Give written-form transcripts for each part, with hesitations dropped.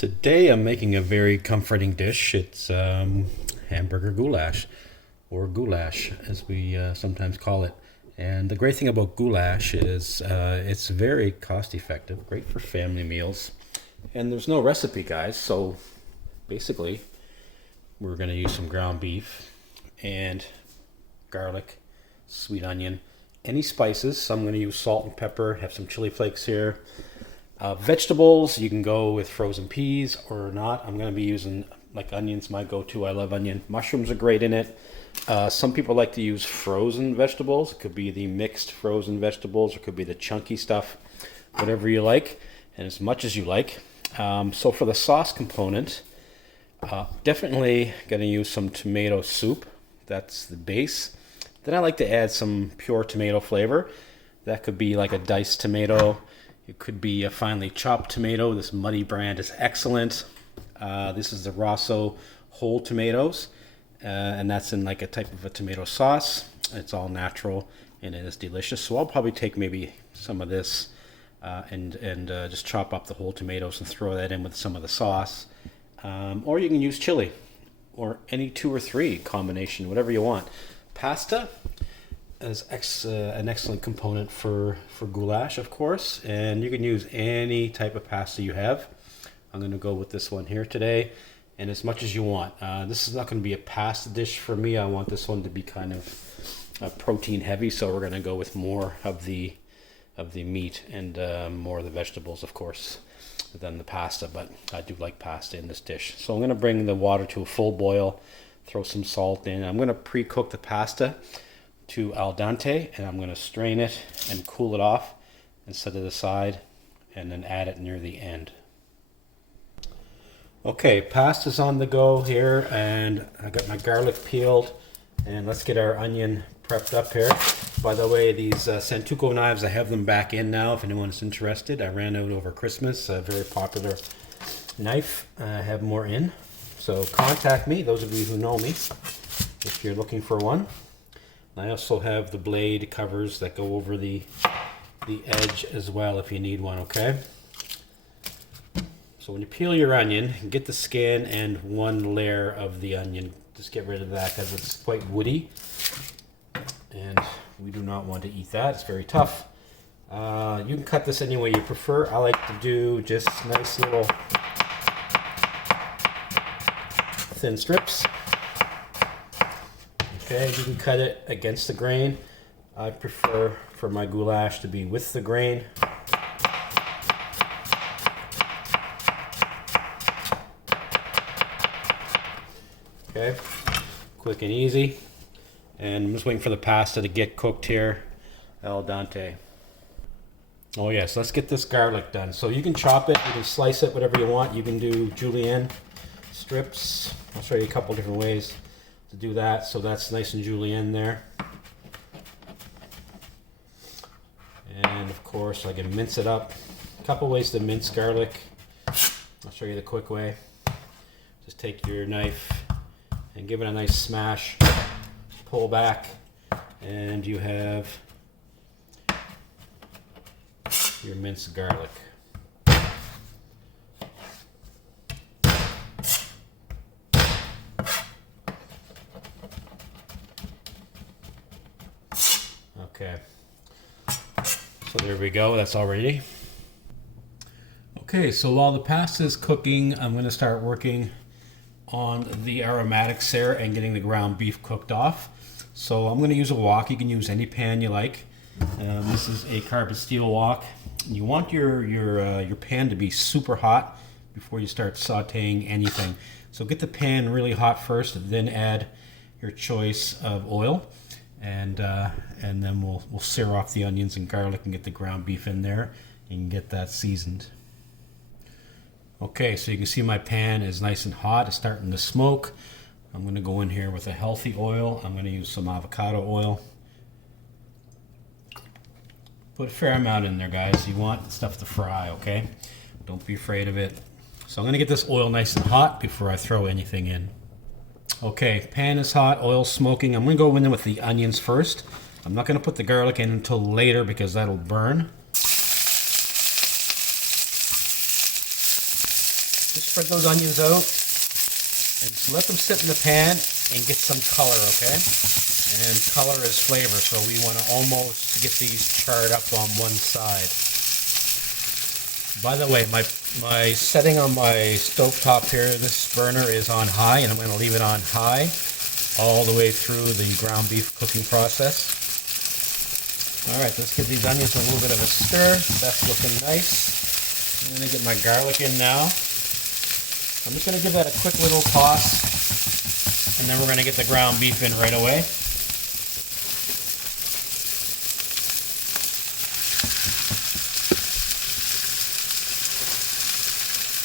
Today I'm making a very comforting dish. It's hamburger goulash, or goulash as we sometimes call it. And the great thing about goulash is it's very cost effective, great for family meals. And there's no recipe, guys, so basically we're going to use some ground beef and garlic, sweet onion, any spices. So I'm going to use salt and pepper, have some chili flakes here. Vegetables, you can go with frozen peas or not. I'm going to be using like onions, my go-to. I love onion. Mushrooms are great in it. Some people like to use frozen vegetables. It could be the mixed frozen vegetables, or it could be the chunky stuff, whatever you like, and as much as you like. So for the sauce component, definitely going to use some tomato soup. That's the base. Then I like to add some pure tomato flavor. That could be like a diced tomato. It could be a finely chopped tomato. This Muddy brand is excellent. This is the Rosso whole tomatoes, and that's in like a type of a tomato sauce. It's all natural and it is delicious. So I'll probably take maybe some of this and just chop up the whole tomatoes and throw that in with some of the sauce. Or you can use chili or any 2 or 3 combination, whatever you want. Pasta is an excellent component for goulash, of course, and you can use any type of pasta you have. I'm going to go with this one here today, and as much as you want. This is not going to be a pasta dish for me. I want this one to be kind of protein heavy, so we're going to go with more of the meat and more of the vegetables, of course, than the pasta, but I do like pasta in this dish. So I'm going to bring the water to a full boil, throw some salt in. I'm going to pre-cook the pasta to al dente, and I'm going to strain it and cool it off and set it aside, and then add it near the end. Okay, pasta's on the go here, and I got my garlic peeled, and let's get our onion prepped up here. By the way, these Santoku knives, I have them back in now if anyone's interested. I ran out over Christmas, a very popular knife. I have more in, so contact me, those of you who know me, if you're looking for one. I also have the blade covers that go over the edge as well if you need one, okay? So when you peel your onion, get the skin and one layer of the onion. Just get rid of that because it's quite woody, and we do not want to eat that. It's very tough. You can cut this any way you prefer. I like to do just nice little thin strips. Okay, you can cut it against the grain. I prefer for my goulash to be with the grain. Okay, quick and easy. And I'm just waiting for the pasta to get cooked here, al dente. Oh yes, let's get this garlic done. So you can chop it, you can slice it, whatever you want. You can do julienne strips. I'll show you a couple different ways to do that, so that's nice and julienne there. And of course I can mince it up. A couple ways to mince garlic. I'll show you the quick way. Just take your knife and give it a nice smash, pull back, and you have your minced garlic. Okay, so there we go, that's all ready. Okay, so while the pasta is cooking, I'm going to start working on the aromatics there and getting the ground beef cooked off. So I'm going to use a wok. You can use any pan you like. This is a carbon steel wok. You want your pan to be super hot before you start sauteing anything. So get the pan really hot first, then add your choice of oil. And then we'll sear off the onions and garlic and get the ground beef in there and get that seasoned. Okay, so you can see my pan is nice and hot. It's starting to smoke. I'm going to go in here with a healthy oil. I'm going to use some avocado oil. Put a fair amount in there, guys. You want stuff to fry, okay? Don't be afraid of it. So I'm going to get this oil nice and hot before I throw anything in. Okay, pan is hot, oil smoking. I'm going to go in with the onions first. I'm not going to put the garlic in until later because that'll burn. Just spread those onions out and just let them sit in the pan and get some color, okay? And color is flavor, so we want to almost get these charred up on one side. By the way, my setting on my stovetop here, this burner is on high, and I'm going to leave it on high all the way through the ground beef cooking process. Alright, let's give these onions a little bit of a stir. That's looking nice. I'm going to get my garlic in now. I'm just going to give that a quick little toss, and then we're going to get the ground beef in right away.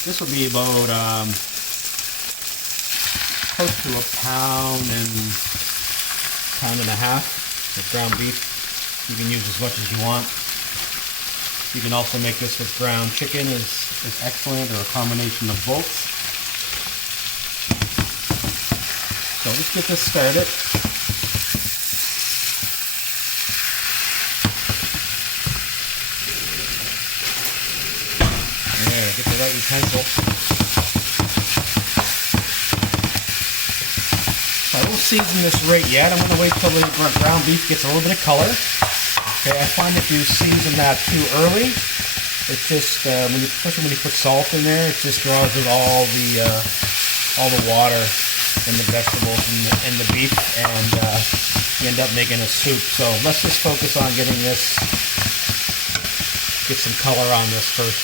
This will be about close to a pound and a half of ground beef. You can use as much as you want. You can also make this with ground chicken, is excellent, or a combination of both. So let's get this started. There, get the right utensil. So I won't season this right yet. I'm going to wait till the ground beef gets a little bit of color. Okay, I find if you season that too early, it's just especially when you put salt in there, it just draws out all the water in the vegetables and the beef, and you end up making a soup. So let's just focus on get some color on this first.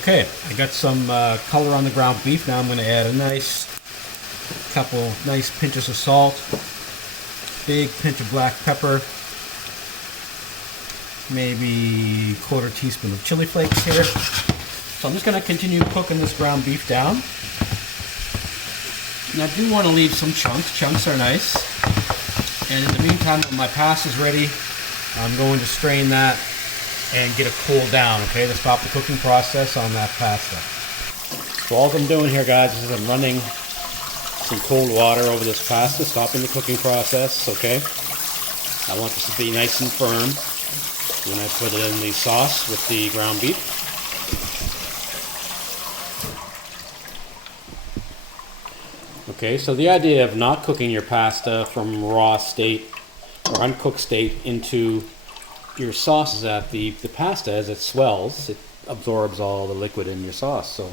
Okay, I got some color on the ground beef. Now I'm going to add a couple nice pinches of salt, big pinch of black pepper, maybe quarter teaspoon of chili flakes here. So I'm just going to continue cooking this ground beef down. And I do want to leave some chunks. Chunks are nice. And in the meantime, when my pasta is ready, I'm going to strain that and get it cooled down, okay, to stop the cooking process on that pasta. So all I'm doing here, guys, is I'm running some cold water over this pasta, stopping the cooking process, okay? I want this to be nice and firm when I put it in the sauce with the ground beef. Okay, so the idea of not cooking your pasta from raw state or uncooked state into your sauce is that the pasta, as it swells, it absorbs all the liquid in your sauce, so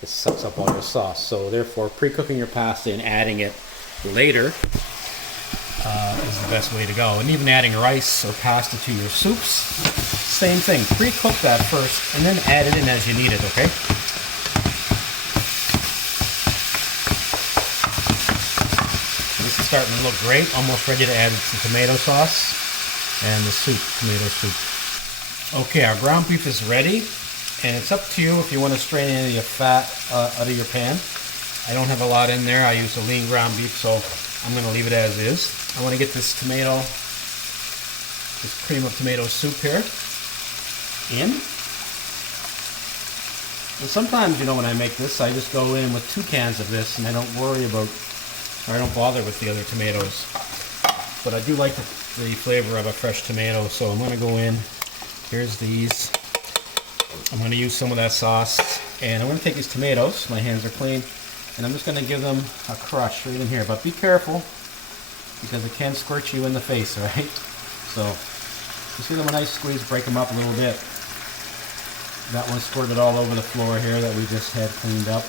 it sucks up all your sauce. So therefore, pre-cooking your pasta and adding it later is the best way to go. And even adding rice or pasta to your soups, same thing. Pre-cook that first and then add it in as you need it, okay? This is starting to look great. Almost ready to add some tomato sauce and the soup, tomato soup. Okay, our ground beef is ready, and it's up to you if you want to strain any of your fat out of your pan. I don't have a lot in there. I use a lean ground beef, so I'm going to leave it as is. I want to get this cream of tomato soup here in. And sometimes, when I make this, I just go in with 2 cans of this, and I don't bother with the other tomatoes. But I do like the flavor of a fresh tomato, so I'm going to go in. Here's these. I'm going to use some of that sauce, and I'm going to take these tomatoes. My hands are clean, and I'm just going to give them a crush right in here. But be careful, because it can squirt you in the face, right? So just give them a nice squeeze, break them up a little bit. That one squirted all over the floor here that we just had cleaned up.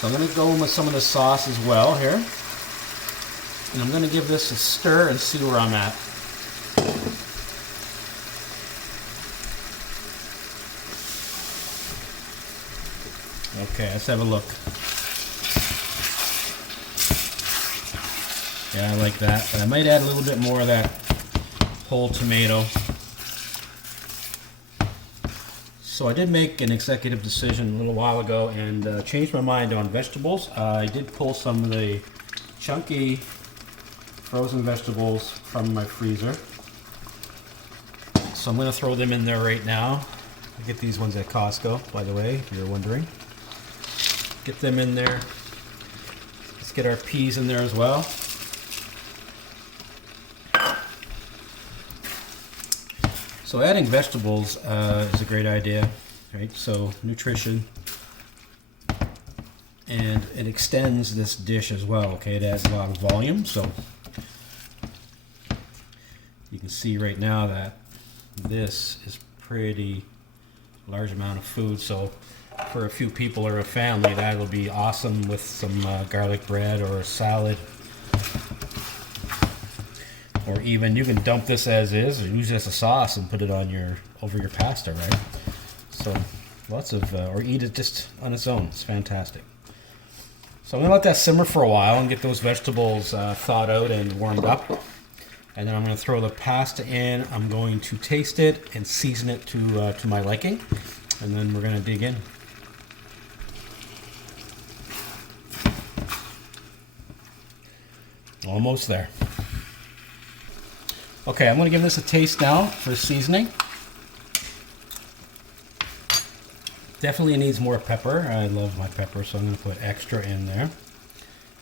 So I'm going to go in with some of the sauce as well here. And I'm going to give this a stir and see where I'm at. Okay, let's have a look. Yeah, I like that. But I might add a little bit more of that whole tomato. So I did make an executive decision a little while ago and changed my mind on vegetables. I did pull some of the chunky frozen vegetables from my freezer. So I'm going to throw them in there right now. I get these ones at Costco, by the way, if you're wondering. Get them in there. Let's get our peas in there as well. So adding vegetables is a great idea, right? So nutrition, and it extends this dish as well, okay? It adds a lot of volume, so you can see right now that this is pretty large amount of food. So for a few people or a family, that'll be awesome with some garlic bread or a salad. Or even you can dump this as is, or use it as a sauce and put it on over your pasta, right? So lots of, or eat it just on its own. It's fantastic. So I'm gonna let that simmer for a while and get those vegetables thawed out and warmed up. And then I'm gonna throw the pasta in. I'm going to taste it and season it to my liking. And then we're gonna dig in. Almost there. Okay, I'm going to give this a taste now for seasoning. Definitely needs more pepper. I love my pepper, so I'm going to put extra in there.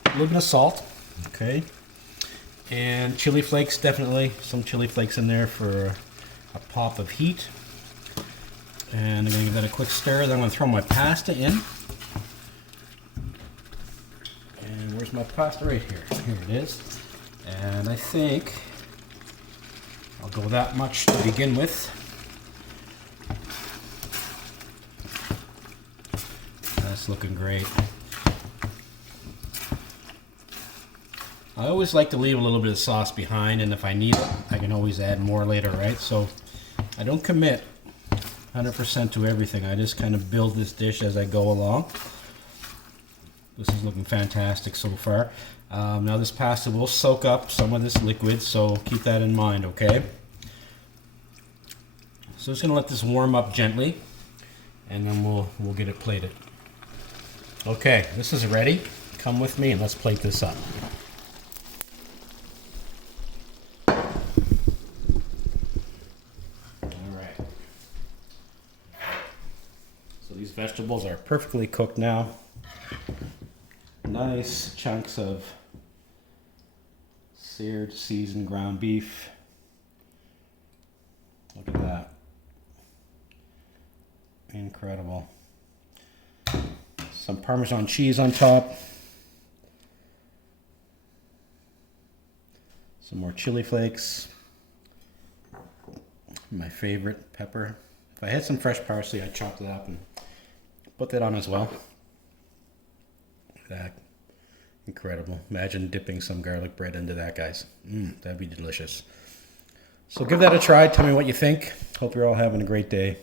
A little bit of salt, okay. And chili flakes, definitely some chili flakes in there for a pop of heat. And I'm going to give that a quick stir. Then I'm going to throw my pasta in. And where's my pasta? Right here. Here it is. And I think I'll go that much to begin with. That's looking great. I always like to leave a little bit of sauce behind, and if I need it, I can always add more later, right? So I don't commit 100% to everything. I just kind of build this dish as I go along. This is looking fantastic so far. Now this pasta will soak up some of this liquid, so keep that in mind, okay? So just gonna let this warm up gently, and then we'll get it plated. Okay, this is ready. Come with me and let's plate this up. All right. So these vegetables are perfectly cooked now. Nice chunks of seared, seasoned ground beef. Look at that. Incredible. Some Parmesan cheese on top. Some more chili flakes. My favorite, pepper. If I had some fresh parsley, I'd chop it up and put that on as well. That incredible. Imagine dipping some garlic bread into that, guys. That'd be delicious. So give that a try. Tell me what you think. Hope you're all having a great day.